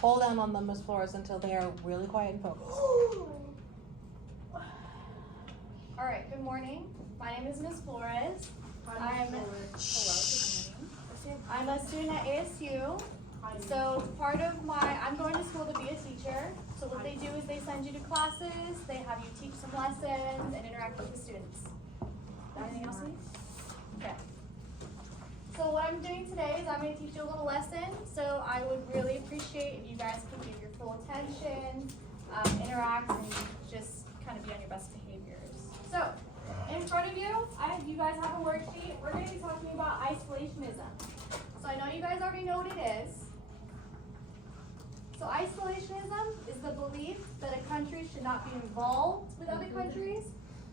hold down on them, Ms. Flores, until they are really quiet and focused. All right, good morning. My name is Ms. Flores. I'm a student at ASU. So I'm going to school to be a teacher. So what they do is they send you to classes, they have you teach some lessons and interact with the students. Anything else? Okay. So what I'm doing today is I'm going to teach you a little lesson. So I would really appreciate if you guys could give your full attention, interact, and just kind of be on your best behaviors. So in front of you, you guys have a worksheet. We're going to be talking about isolationism. So I know you guys already know what it is. So isolationism is the belief that a country should not be involved with other countries.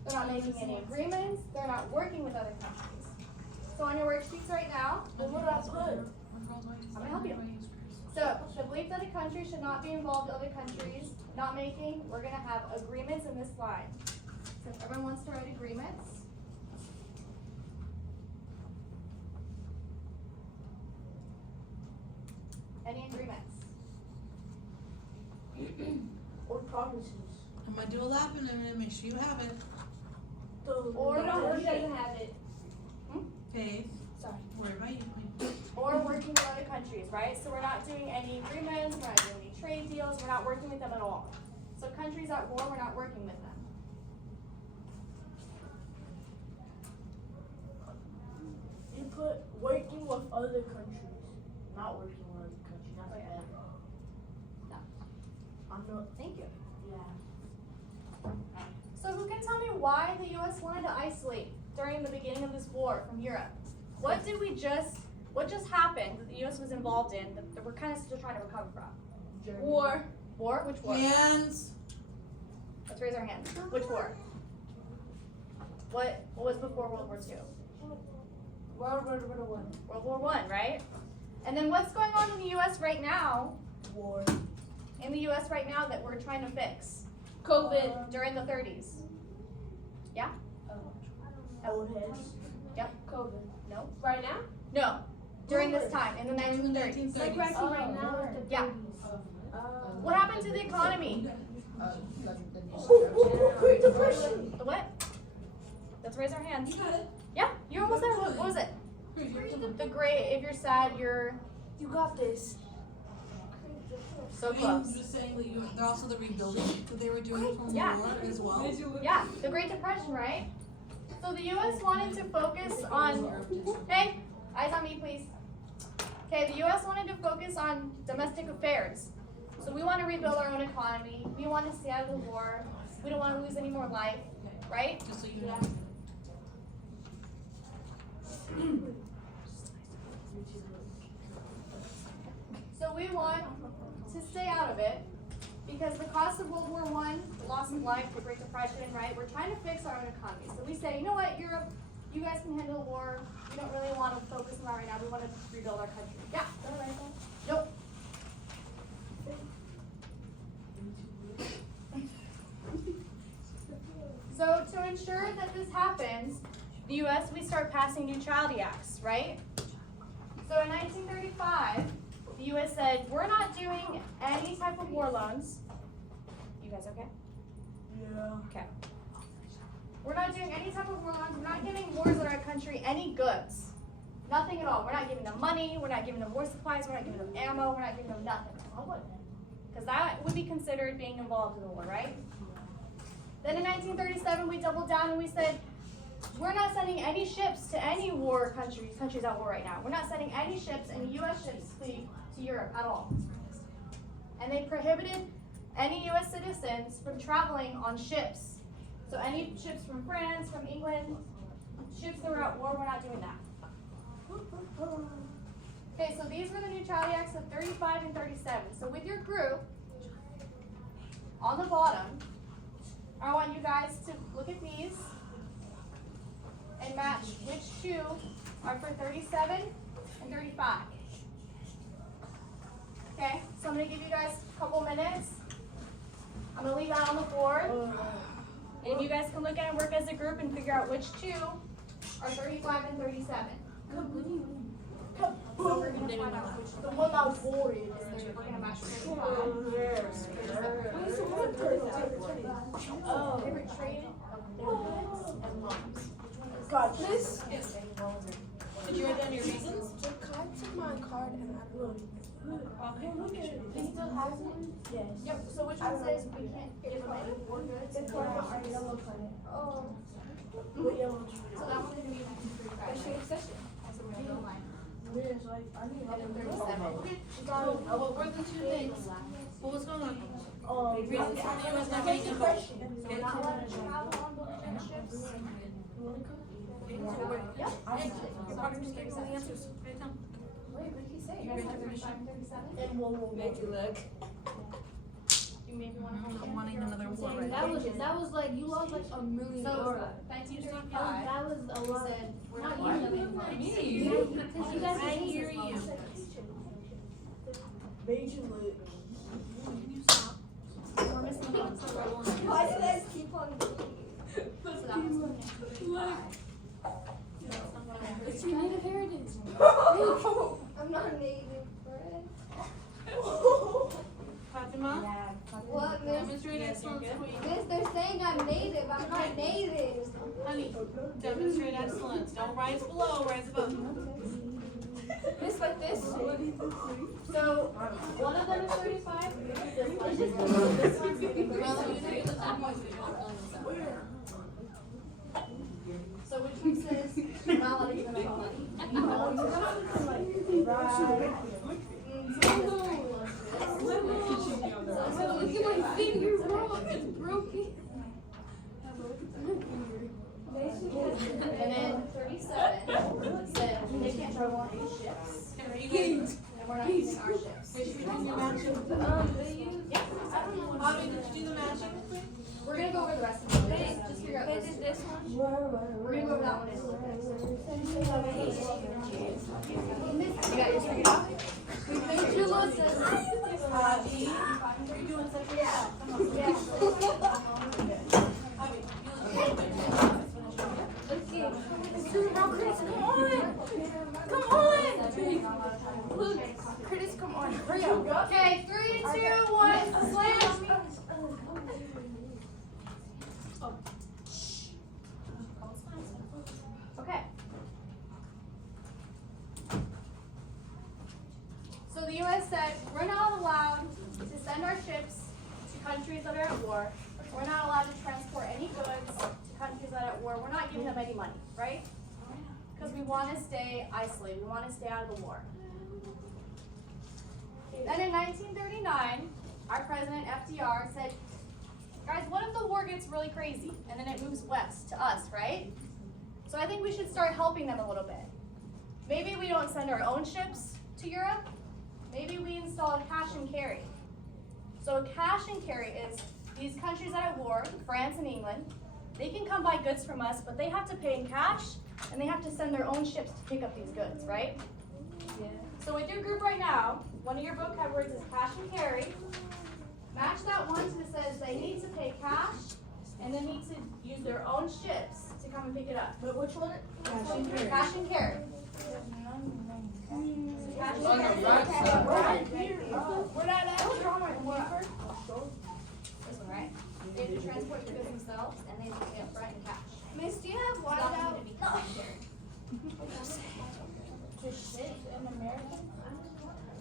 They're not making any agreements. They're not working with other countries. So on your worksheets right now, what do I put? I'm going to help you. So the belief that a country should not be involved with other countries, not making, we're going to have agreements in this slide. So if everyone wants to write agreements. Any agreements? Or promises. I'm gonna do a lap and I'm gonna make sure you have it. Or no, he doesn't have it. Okay. Sorry. Worry about you. Or working with other countries, right? So we're not doing any agreements, we're not doing any trade deals, we're not working with them at all. So countries at war, we're not working with them. You put working with other countries, not working with other countries. That's bad. No. I'm not. Thank you. Yeah. So who can tell me why the U.S. wanted to isolate during the beginning of this war from Europe? What just happened that the U.S. was involved in that we're kind of still trying to recover from? Germany. War. War? Which war? Hands. Let's raise our hands. Which war? What was before World War II? World War World War I, right? And then what's going on in the U.S. right now? War. In the U.S. right now that we're trying to fix? COVID. During the 30s. Yeah? Old heads. Yep. COVID. No? Right now? No. During this time, in the 1930s. Like right now. Yeah. What happened to the economy? Great Depression. The what? Let's raise our hands. You got it. Yeah, you're almost there. What was it? The great, if you're sad, you're You got this. so I'm close. just saying that they're also the rebuilding that they were doing from Yeah. the war as well. Yeah, the Great Depression, right? So the U.S. wanted to focus on, hey, eyes on me, please. Okay, the U.S. wanted to focus on domestic affairs. So we want to rebuild our own economy. We want to stay out of the war. We don't want to lose any more life, right? Just so you know. So we want to stay out of it because the cost of World War I, the loss of life, the Great Depression, right? We're trying to fix our own economy. So we say, you know what, Europe, you guys can handle the war. We don't really want to focus on that right now. We want to rebuild our country. Yeah, is that right? Nope. So to ensure that this happens, the U.S., we start passing neutrality acts, right? So in 1935, the U.S. said, we're not doing any type of war loans. You guys okay? Yeah. Okay. We're not doing any type of war loans. We're not giving wars in our country any goods. Nothing at all. We're not giving them money. We're not giving them war supplies. We're not giving them ammo. We're not giving them nothing. Because that would be considered being involved in the war, right? Then in 1937, we doubled down and we said, we're not sending any ships to any war countries at war right now. We're not sending any ships, any U.S. ships to Europe at all. And they prohibited any U.S. citizens from traveling on ships. So any ships from France, from England, ships that were at war, we're not doing that. Okay, so these were the neutrality acts of 35 and 37. So with your group, on the bottom, I want you guys to look at these and match which two are for 37 and 35. Okay, so I'm going to give you guys a couple minutes. I'm going to leave that on the board. And you guys can look at it and work as a group and figure out which two are 35 and 37. So we're gonna find out which The one that was voted. we're gonna match 35. Oh. Favorite trade of goods and loans. God, this. Yes. Did you write down your reasons? Can I take my card and I really? Okay. He still has it? Yes. Yep, so which one says we can't give them any more goods? It's We're our not already- yellow card. Oh. What yellow? So that one's gonna be 35. So we're gonna go line. Yes, I need And then 37. Okay. What were the two things? What was going on? Reasons for the US not getting involved. So we're not allowed to travel on board ships. Yep. Yep. Your partner just gave me the answers. Right now. Wait, what did he say? You guys have 35, 37? And we'll make you look. You maybe want to I'm wanting another war right now. That was like you lost like $1 million. So, That 1935, was a we lot. said, we're not Not giving you. them any money. Because you guys I hear you. Major League. Can you stop? We're missing one, so we're going to. Why do you guys keep on So that one's gonna be 55. It's your native heritage. I'm not native, Fred. Fatima? What, miss? Demonstrate excellence, queen. Miss, they're saying I'm native. I'm not native. Honey, demonstrate excellence. Don't rise below, rise above. Miss, like this. So, one of them is 35. This one's Well, you know you're the top voice, but you don't really know that. So which one says you're not allowed to give them any money? Look at my finger, bro. It's broken. And then 37 said they can't travel on any ships. Are you getting, And we're not using our ships. are you doing your matching? Yeah, I don't know. Bobby, did you do the matching? We're gonna go over the rest of it. Just figure out those two. This one. We're gonna go over that one. You got yours figured out? Bobby, are you doing something? Yeah. Come on. Bobby, you Come on. Look, Curtis, come on. Hurry up. Okay, 3, 2, 1, slam! Okay. So the U.S. said, we're not allowed to send our ships to countries that are at war. We're not allowed to transport any goods to countries that are at war. We're not giving them any money, right? Because we want to stay isolated. We want to stay out of the war. Then in 1939, our president, FDR, said, guys, what if the war gets really crazy and then it moves west to us, right? So I think we should start helping them a little bit. Maybe we don't send our own ships to Europe. Maybe we install a cash and carry. So a cash and carry is these countries that are at war, France and England, they can come buy goods from us, but they have to pay in cash and they have to send their own ships to pick up these goods, right? Yeah. So with your group right now, one of your vocab words is cash and carry. Match that one that says they need to pay cash and they need to use their own ships to come and pick it up. But which one? Cash and carry. Cash and carry. We're not at this one, right? They have to transport the goods themselves and they have to pay up front in cash. Miss, do you have So white that's out? gonna be cash and carry.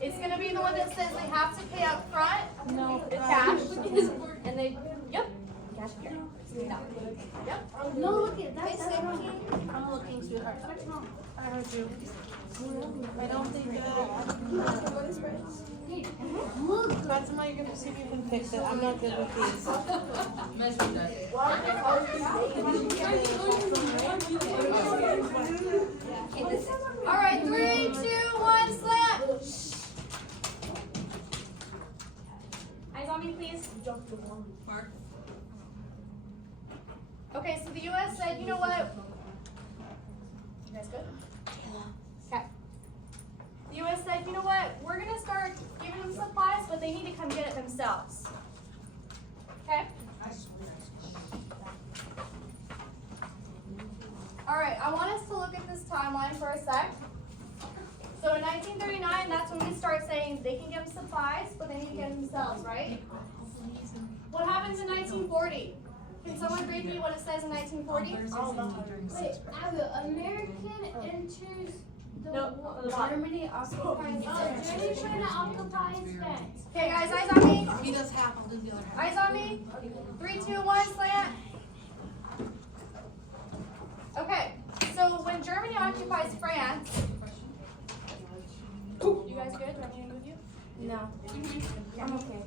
It's gonna be the one that says they have to pay up front. No. It's cash. And they, yep, cash and carry. No. Yep. No, look at that. Miss, That's wrong. I'm looking, sweetheart. I heard you. I don't think Look. Fatima, you're gonna see if you can fix it. I'm not good with these. All right, 3, 2, 1, slam. Eyes on me, please. Mark. Okay, so the U.S. said, you know what? You guys good? Okay. The U.S. said, you know what? We're gonna start giving them supplies, but they need to come get it themselves. Okay? All right, I want us to look at this timeline for a sec. So in 1939, that's when we start saying they can give supplies, but they need to get them themselves, right? What happens in 1940? Can someone read me what it says in 1940? Wait, American enters the Germany occupies Germany trying to occupy France. Okay, guys, eyes on me. He does half, I'll do the other half. Eyes on me. 3, 2, 1, slant. Okay, so when Germany occupies France, you guys good? Do I need to move you? No. I'm okay.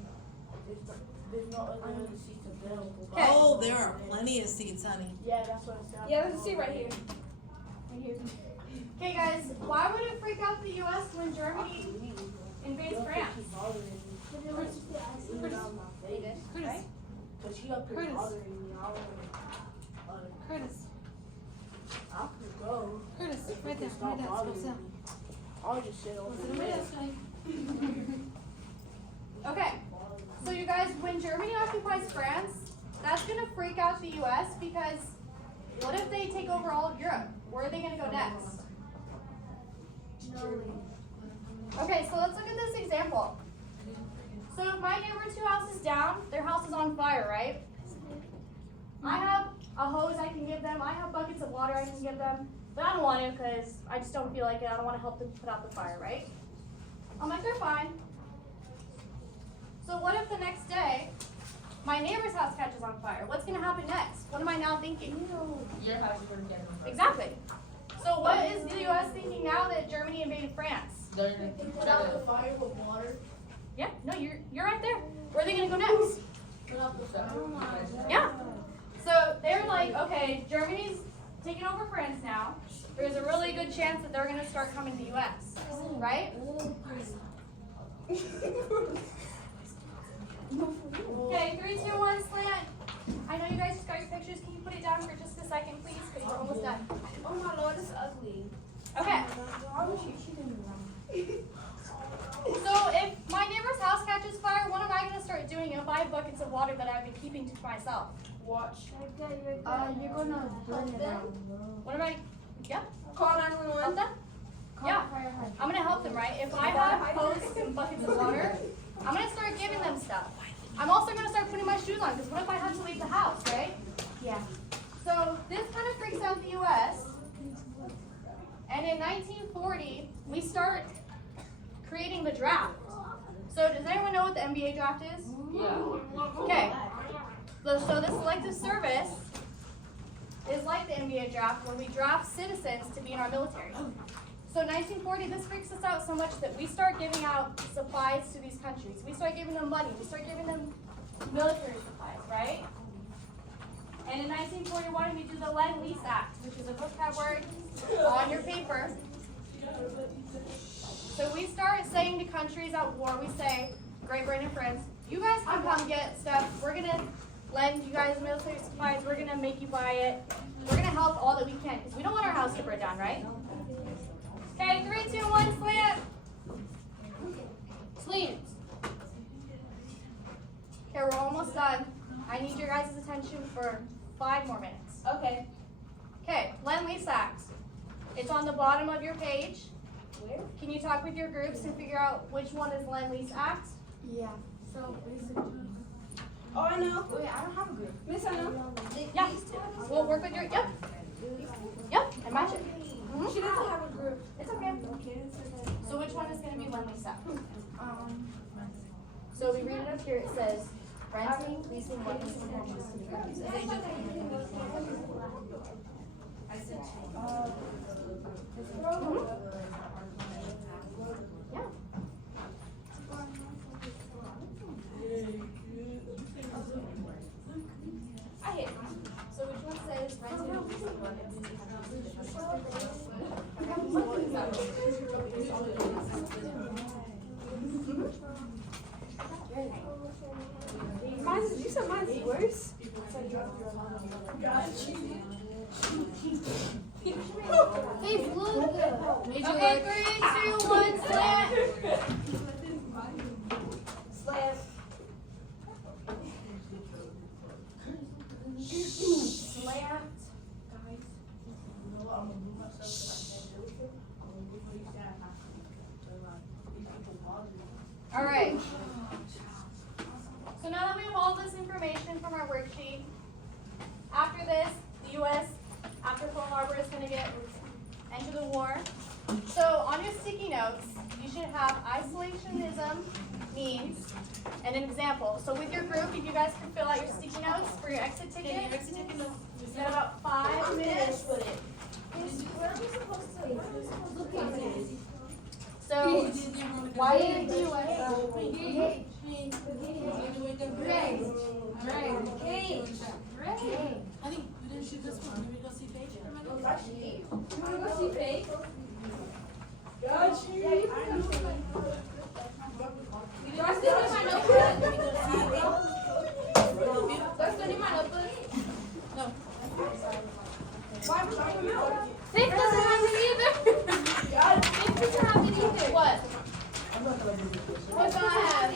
There's no other seats available. Okay. Oh, there are plenty of seats, honey. Yeah, that's what it sounds. Yeah, there's a seat right here. Right here. Okay, guys, why would it freak out the U.S. when Germany invades France? Curtis, Cause she up here Curtis. bothering me. I don't Curtis, I could go. Curtis, right there, Stop right there, bothering sit me. down. I'll just sit over Sit there. down. Okay, so you guys, when Germany occupies France, that's gonna freak out the U.S. because what if they take over all of Europe? Where are they gonna go next? Okay, so let's look at this example. So if my neighbor 2 houses down, their house is on fire, right? I have a hose I can give them, I have buckets of water I can give them, but I don't want to because I just don't feel like it. I don't want to help them put out the fire, right? I'm like, they're fine. So what if the next day, my neighbor's house catches on fire? What's gonna happen next? What am I now thinking? Your house is going to get them. Exactly. So what is the U.S. thinking now that Germany invaded France? They're going to Put out the fire with water. Yeah, no, you're right there. Where are they gonna go next? put up the stuff. Yeah. So they're like, okay, Germany's taking over France now. There's a really good chance that they're gonna start coming to the U.S. Right? Okay, 3, 2, 1, slant. I know you guys just got your pictures. Can you put it down for just a second, please? Because we're almost done. Oh my lord, it's ugly. Okay. So if my neighbor's house catches fire, what am I gonna start doing if I have buckets of water that I've been keeping to myself? Watch. You're gonna burn it down. What am I? Yeah. Call 911. Help them? Yeah. I'm gonna help them, right? If I have hoses and buckets of water, I'm gonna start giving them stuff. I'm also gonna start putting my shoes on, because what if I have to leave the house, right? Yeah. So this kind of freaks out the U.S. And in 1940, we start creating the draft. So does anyone know what the NBA draft is? Yeah. Okay. So this selective service is like the NBA draft, where we draft citizens to be in our military. So 1940, this freaks us out so much that we start giving out supplies to these countries. We start giving them money. We start giving them military supplies, right? And in 1941, we do the Lend-Lease Act, which is a vocab word on your paper. So we start saying to countries at war, we say, Great Britain and France, you guys can come get stuff. We're going to lend you guys military supplies. We're going to make you buy it. We're going to help all that we can, because we don't want our house to burn down, right? Okay, 3, 2, 1, slant. Slants. Okay, we're almost done. I need your guys' attention for 5 more minutes. Okay. Okay, Lend-Lease Act. It's on the bottom of your page. Where? Can you talk with your groups and figure out which one is Lend-Lease Act? Yeah. So basically. Oh, I know. Wait, I don't have a group. Miss, I know. Yeah. We'll work with your, yep. Yep, and match it. Mhm. She doesn't have a group. It's okay. So which one is going to be Lend-Lease Act? So we read it up here. It says, renting, leasing, lending, and homes to be used. And they just, I said two. yeah. I hit it. So which one says renting, leasing, lending, Mine's, you said mine's worse? They blew the. Okay, 3, 2, 1, slant. Slam. Slant. enter the war. So on your sticky notes, you should have isolationism means and an example. So with your group, if you guys can fill out your sticky notes for your exit ticket, you got about 5 minutes. Where are we supposed to look at it? So why Why did you I think we didn't shoot this one. Did we go see Paige? You wanna go see Faith? God, Do I still need my notebook? Do I still need my notebook? No. Why would I come out? Faith doesn't have it either. Faith doesn't have it either. What? What do I have?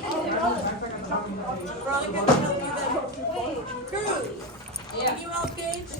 We're only going to help you then. Cruz. Yeah. Can you help Paige?